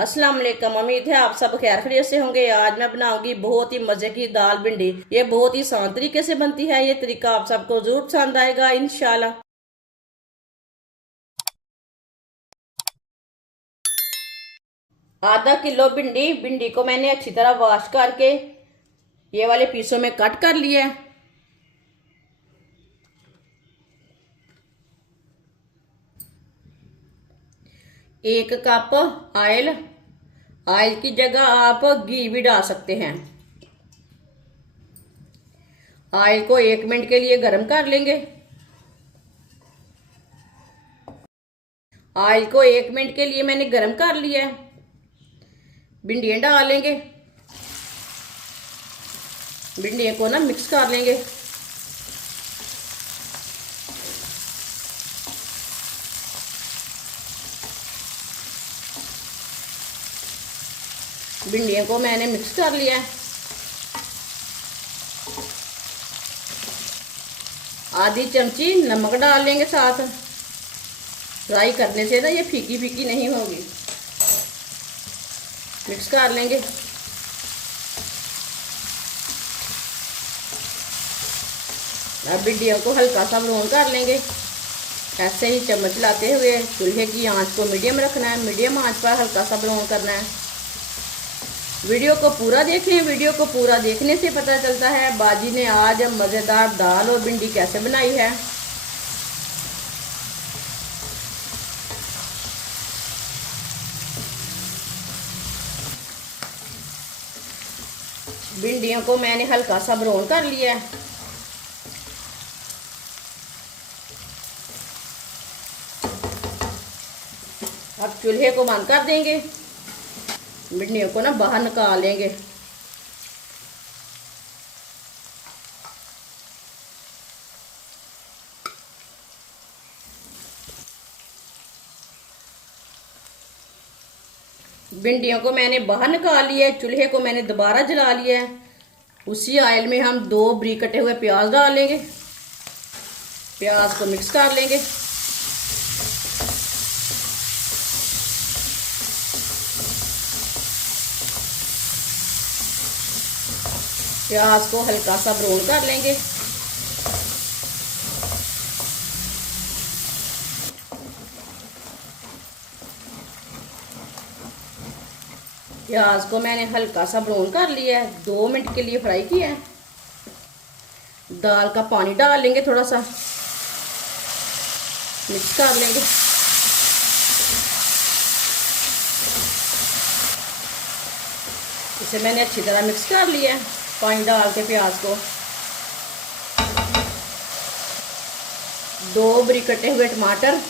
अस्सलाम वालेकुम। उम्मीद है आप सब खैर खैरियत से होंगे। आज मैं बनाऊंगी बहुत ही मजे की दाल भिंडी। ये बहुत ही आसान तरीके से बनती है। ये तरीका आप सबको जरूर पसंद आएगा इंशाल्लाह। आधा किलो भिंडी भिंडी को मैंने अच्छी तरह वॉश करके ये वाले पीसों में कट कर लिया है। एक कप ऑयल, ऑयल की जगह आप घी भी डाल सकते हैं। ऑयल को 1 मिनट के लिए गर्म कर लेंगे। ऑयल को 1 मिनट के लिए मैंने गर्म कर लिया है। भिंडियाँ डाल लेंगे। भिंडियों को ना मिक्स कर लेंगे। भिंडियों को मैंने मिक्स कर लिया है। आधी चमची नमक डाल लेंगे साथ। फ्राई करने से ना ये फीकी फीकी नहीं होगी। मिक्स कर लेंगे। अब भिंडियों को हल्का सा ब्राउन कर लेंगे। ऐसे ही चम्मच लाते हुए चूल्हे की आंच को मीडियम रखना है। मीडियम आंच पर हल्का सा ब्राउन करना है। वीडियो को पूरा देखें। वीडियो को पूरा देखने से पता चलता है बाजी ने आज मज़ेदार दाल और भिंडी कैसे बनाई है। भिंडियों को मैंने हल्का सा ब्राउन कर लिया है। अब चूल्हे को बंद कर देंगे। भिंडियों को ना बाहर निकाल लेंगे। भिंडियों को मैंने बाहर निकाल लिया है। चूल्हे को मैंने दोबारा जला लिया है। उसी ऑयल में हम 2 बारीक कटे हुए प्याज डाल लेंगे। प्याज को मिक्स कर लेंगे। प्याज को हल्का सा ब्राउन कर लेंगे। प्याज को मैंने हल्का सा ब्राउन कर लिया है। 2 मिनट के लिए फ्राई किया है। दाल का पानी डाल लेंगे। थोड़ा सा मिक्स कर लेंगे। इसे मैंने अच्छी तरह मिक्स कर लिया है पानी डाल के। प्याज को 2 बारीक कटे हुए टमाटर,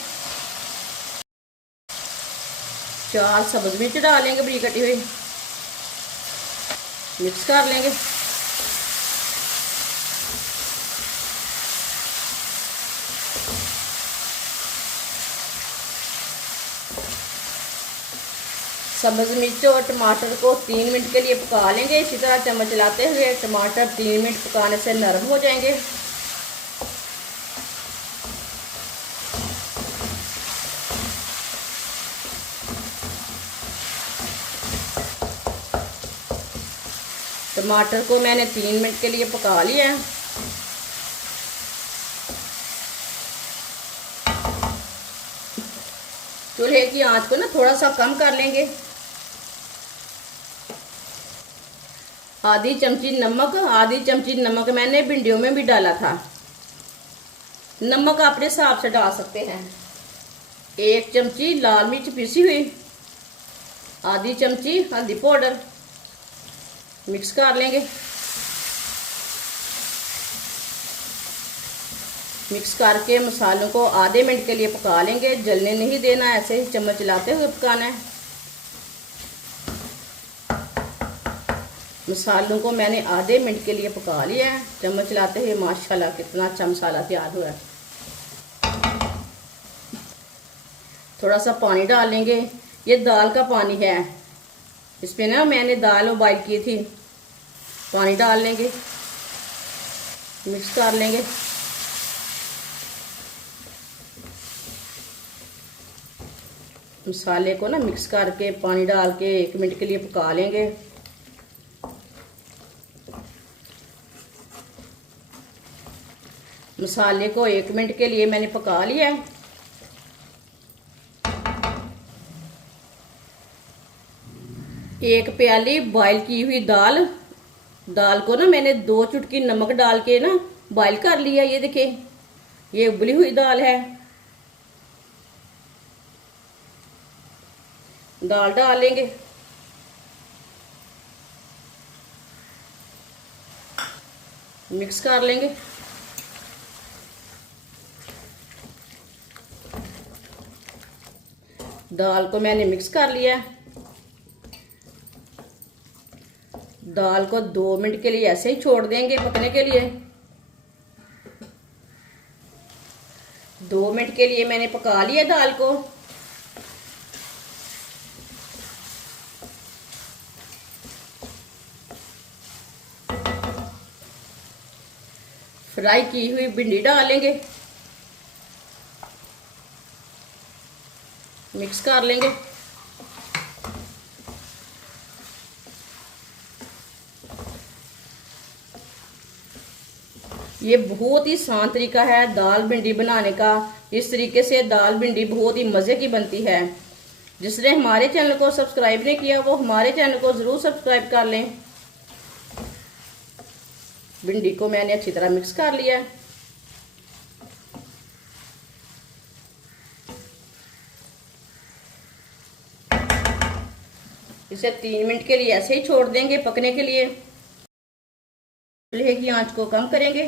4 सब्ज मिर्च डालेंगे बारीक कटी हुई। मिक्स कर लेंगे। सब्ज मिर्च और टमाटर को 3 मिनट के लिए पका लेंगे। इसी तरह चम्मच चलाते हुए टमाटर 3 मिनट पकाने से नरम हो जाएंगे। टमाटर को मैंने 3 मिनट के लिए पका लिया है। चूल्हे की आंच को ना थोड़ा सा कम कर लेंगे। आधी चमची नमक मैंने भिंडियों में भी डाला था। नमक अपने हिसाब से डाल सकते हैं। 1 चमची लाल मिर्च पीसी हुई, आधी चमची हल्दी पाउडर। मिक्स कर लेंगे। मिक्स करके मसालों को आधे मिनट के लिए पका लेंगे। जलने नहीं देना, ऐसे ही चम्मच चलाते हुए पकाना है। मसालों को मैंने आधे मिनट के लिए पका लिया है चम्मच चलाते हुए। माशाल्लाह कितना अच्छा मसाला तैयार हुआ है। थोड़ा सा पानी डाल लेंगे। ये दाल का पानी है। इसमें ना मैंने दाल उबाल की थी। पानी डाल लेंगे। मिक्स कर लेंगे। मसाले को ना मिक्स करके पानी डाल के 1 मिनट के लिए पका लेंगे। मसाले को 1 मिनट के लिए मैंने पका लिया है। एक प्याली बॉईल की हुई दाल को ना मैंने 2 चुटकी नमक डाल के ना बॉईल कर लिया। ये देखिए, ये उबली हुई दाल है। दाल डालेंगे, मिक्स कर लेंगे। दाल को मैंने मिक्स कर लिया। दाल को 2 मिनट के लिए ऐसे ही छोड़ देंगे पकने के लिए। 2 मिनट के लिए मैंने पका लिया दाल को। फ्राई की हुई भिंडी डालेंगे, मिक्स कर लेंगे। ये बहुत ही आसान तरीका है दाल भिंडी बनाने का। इस तरीके से दाल भिंडी बहुत ही मज़े की बनती है। जिसने हमारे चैनल को सब्सक्राइब नहीं किया वो हमारे चैनल को ज़रूर सब्सक्राइब कर लें। भिंडी को मैंने अच्छी तरह मिक्स कर लिया है। इसे 3 मिनट के लिए ऐसे ही छोड़ देंगे पकने के लिए। चूल्हे की आंच को कम करेंगे।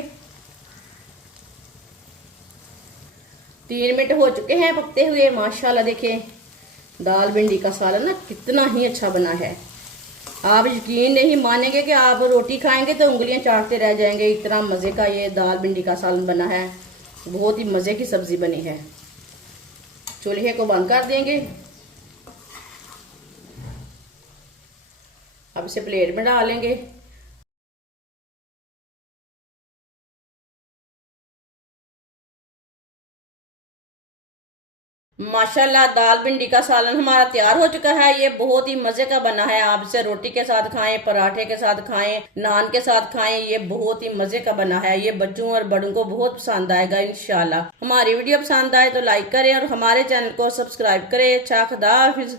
3 मिनट हो चुके हैं पकते हुए। माशाल्लाह देखिए, दाल भिंडी का सालन ना कितना ही अच्छा बना है। आप यकीन नहीं मानेंगे कि आप रोटी खाएंगे तो उंगलियां चाटते रह जाएंगे। इतना मज़े का ये दाल भिंडी का सालन बना है। बहुत ही मज़े की सब्ज़ी बनी है। चूल्हे को बंद कर देंगे। अब इसे प्लेट में डालेंगे। माशाल्लाह दाल भिंडी का सालन हमारा तैयार हो चुका है। ये बहुत ही मजे का बना है। आप इसे रोटी के साथ खाएं, पराठे के साथ खाएं, नान के साथ खाएं। ये बहुत ही मजे का बना है। ये बच्चों और बड़ों को बहुत पसंद आएगा इंशाल्लाह। हमारी वीडियो पसंद आए तो लाइक करें और हमारे चैनल को सब्सक्राइब करें। अच्छा, खुदा हाफिज।